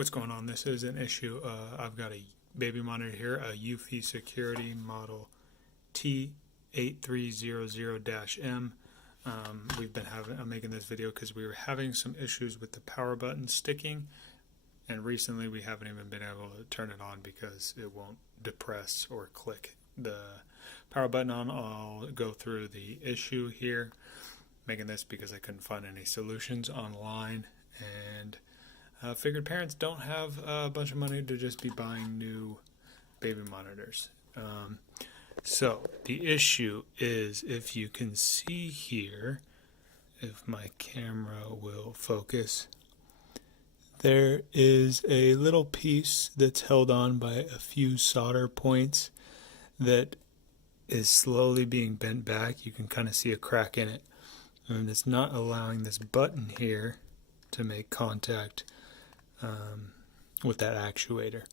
What's going on? This is an issue. I've got a baby monitor here, a Eufy security model T8300-M. I'm making this video because we were having some issues with the power button sticking, and recently we haven't even been able to turn it on because it won't depress or click the power button on. I'll go through the issue here, making this because I couldn't find any solutions online, and figured parents don't have a bunch of money to just be buying new baby monitors. So the issue is, if you can see here, if my camera will focus, there is a little piece that's held on by a few solder points that is slowly being bent back. You can kind of see a crack in it, and it's not allowing this button here to make contact with that actuator.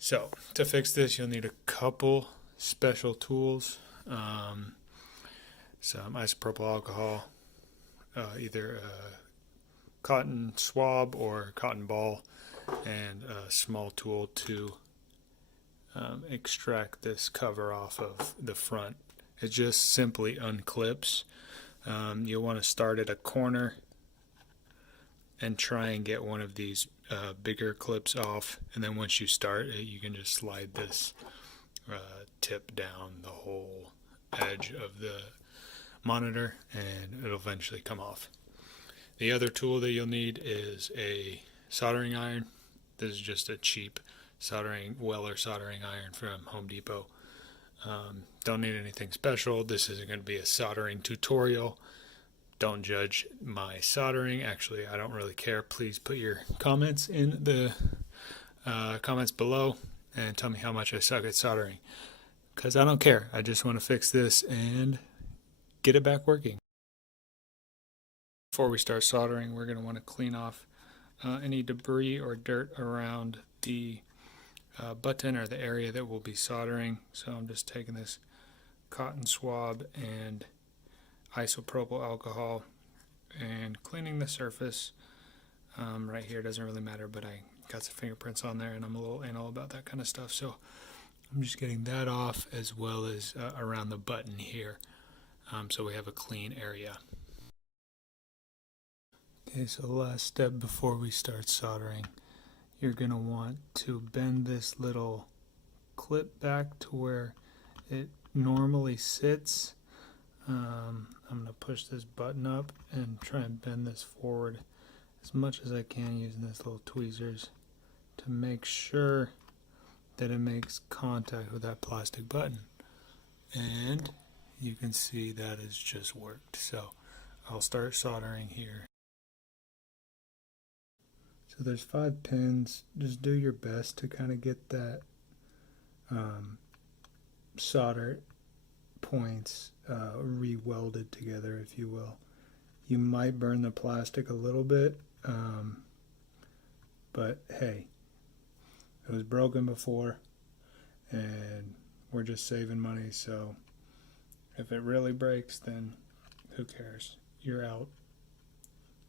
So to fix this, you'll need a couple special tools, some isopropyl alcohol, either a cotton swab or cotton ball, and a small tool to extract this cover off of the front. It just simply unclips. You'll want to start at a corner and try and get one of these bigger clips off, and then once you start, you can just slide this tip down the whole edge of the monitor and it'll eventually come off. The other tool that you'll need is a soldering iron. This is just a cheap Weller soldering iron from Home Depot. Don't need anything special. This isn't going to be a soldering tutorial. Don't judge my soldering. Actually, I don't really care. Please put your comments in the comments below and tell me how much I suck at soldering, because I don't care. I just want to fix this and get it back working. Before we start soldering, we're going to want to clean off any debris or dirt around the button or the area that we'll be soldering. So I'm just taking this cotton swab and isopropyl alcohol and cleaning the surface. Right here, doesn't really matter, but I got some fingerprints on there and I'm a little anal about that kind of stuff, so I'm just getting that off, as well as around the button here, so we have a clean area. Okay, so the last step before we start soldering, you're going to want to bend this little clip back to where it normally sits. I'm going to push this button up and try and bend this forward as much as I can using this little tweezers to make sure that it makes contact with that plastic button. And you can see that it's just worked. So I'll start soldering here. So there's 5 pins. Just do your best to kind of get that solder points re-welded together, if you will. You might burn the plastic a little bit, but hey, it was broken before and we're just saving money, so if it really breaks, then who cares? You're out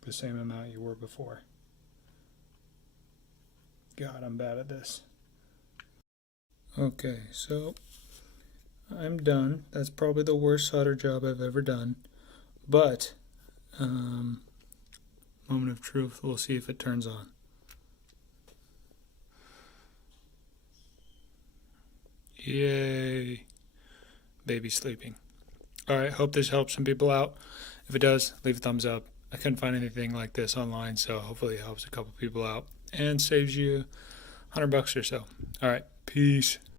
the same amount you were before. God, I'm bad at this. Okay, so I'm done. That's probably the worst solder job I've ever done, but moment of truth, we'll see if it turns on. Yay, baby sleeping. Alright, hope this helps some people out. If it does, leave a thumbs up. I couldn't find anything like this online, so hopefully it helps a couple people out and saves you $100 or so. Alright, peace.